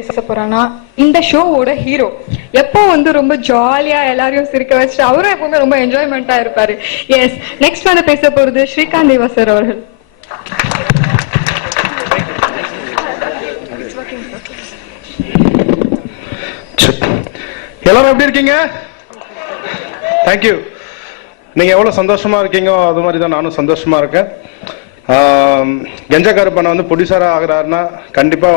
பேச போறானா இந்த ஷோவோட ஹீரோ எப்போ ரொம்ப ஜாலியா எல்லாரையும் சிரிக்க வச்சுட்டு அவரும் எப்பவுமே ரொம்ப என்ஜாய்மெண்டா இருப்பாரு. எஸ், நெக்ஸ்ட் பேச போறது ஸ்ரீகாந்த் தேவா சார் அவர்கள். எல்லாரும் எப்படி இருக்கீங்க? தேங்க்யூ. நீங்க எவ்வளவு சந்தோஷமா இருக்கீங்கோ அது மாதிரி தான் நானும் சந்தோஷமா இருக்கேன். கெஞ்சா கருப்பண்ண ப்ரொடியூசரா ஆகிறாருன்னா கண்டிப்பா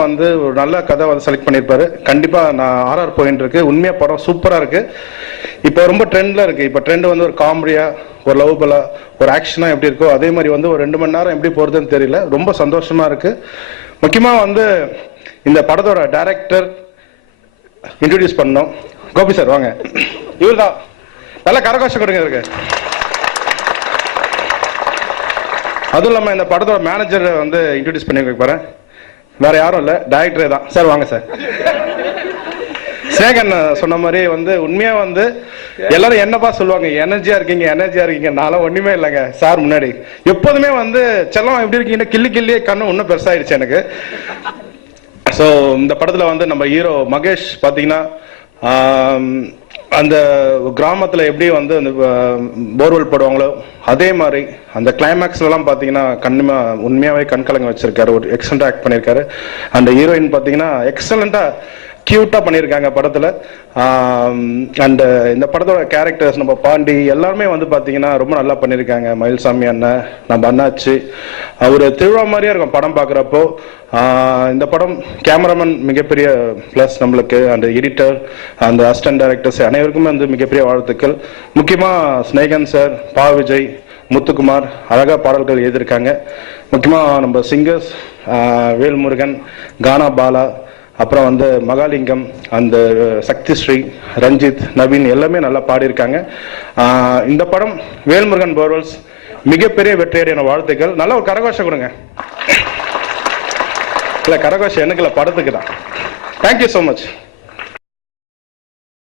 ஒரு நல்ல கதை செலக்ட் பண்ணியிருப்பாரு. கண்டிப்பா நான் ஆர்ஆர் போயிட்டு இருக்கு. உண்மையா படம் சூப்பரா இருக்கு. இப்போ ரொம்ப ட்ரெண்ட்ல இருக்கு. இப்போ ட்ரெண்ட் ஒரு காமெடியா, ஒரு லவ்பலா, ஒரு ஆக்ஷனா எப்படி இருக்கோ அதே மாதிரி ஒரு 2 மணி நேரம் எப்படி போறதுன்னு தெரியல. ரொம்ப சந்தோஷமா இருக்கு. முக்கியமா இந்த படத்தோட டைரக்டர் இன்ட்ரோடியூஸ் பண்ணோம். கோபி சார் வாங்க. இவர் தான். நல்ல கரகோஷம் கொடுங்க இருக்கு. அதுவும் இல்லாம இந்த படத்தோட மேனேஜர் இன்ட்ரோடியூஸ் பண்ணி வைக்க வேற யாரும் இல்ல, டைரக்டரே தான். சார் வாங்க சார். சேகன் சொன்ன மாதிரி உண்மையா எல்லாரும் என்னப்பா சொல்லுவாங்க, எனர்ஜியா இருக்கீங்க எனர்ஜியா இருக்கீங்க. நானும் ஒண்ணுமே இல்லைங்க சார். முன்னாடி எப்போதுமே செல்லம் எப்படி இருக்கீங்க கிள்ளி கிள்ளியே கண்ணு இன்னும் பெருசாயிடுச்சு எனக்கு. ஸோ இந்த படத்துல நம்ம ஹீரோ மகேஷ் பாத்தீங்கன்னா அந்த கிராமத்துல எப்படி அந்த போர்வெல் போடுவாங்களோ அதே மாதிரி அந்த கிளைமேக்ஸ்ல எல்லாம் பாத்தீங்கன்னா கண்ணுமா உண்மையாவே கண்கலங்க வச்சிருக்காரு. ஒரு எக்ஸலண்டா ஆக்ட் பண்ணிருக்காரு. அந்த ஹீரோயின் பாத்தீங்கன்னா எக்ஸலண்டா கியூட்டா பண்ணியிருக்காங்க படத்துல. அண்ட் இந்த படத்தோட கேரக்டர்ஸ் நம்ம பாண்டி எல்லாருமே பாத்தீங்கன்னா ரொம்ப நல்லா பண்ணியிருக்காங்க. மயில்சாமி அண்ணன், நம்ம அண்ணாச்சு, அவரு திருவிழா மாதிரியா இருக்கும் படம் பாக்குறப்போ. இந்த படம் கேமராமேன் மிகப்பெரிய பிளஸ் நம்மளுக்கு, அந்த எடிட்டர், அந்த அசிஸ்டன்ட் டைரக்டர்ஸ் அனைவருக்குமே மிகப்பெரிய வாழ்த்துக்கள். முக்கியமா ஸ்னேகன் சார், பா விஜய், முத்துக்குமார் அழகா பாடல்கள் எழுதியிருக்காங்க. முக்கியமா நம்ம சிங்கர்ஸ் வேல்முருகன், கானா பாலா, அப்புறம் மகாலிங்கம், அந்த சக்தி ஸ்ரீ, ரஞ்சித், நவீன் எல்லாமே நல்லா பாடியிருக்காங்க. இந்த படம் வேல்முருகன் போர்வெல்ஸ் மிகப்பெரிய வெற்றியடையான வாழ்த்துக்கள். நல்ல ஒரு கரகோஷம் கொடுங்க. இல்ல கரகோஷம் எனக்கு இல்ல, படத்துக்கு தான். Thank you so much.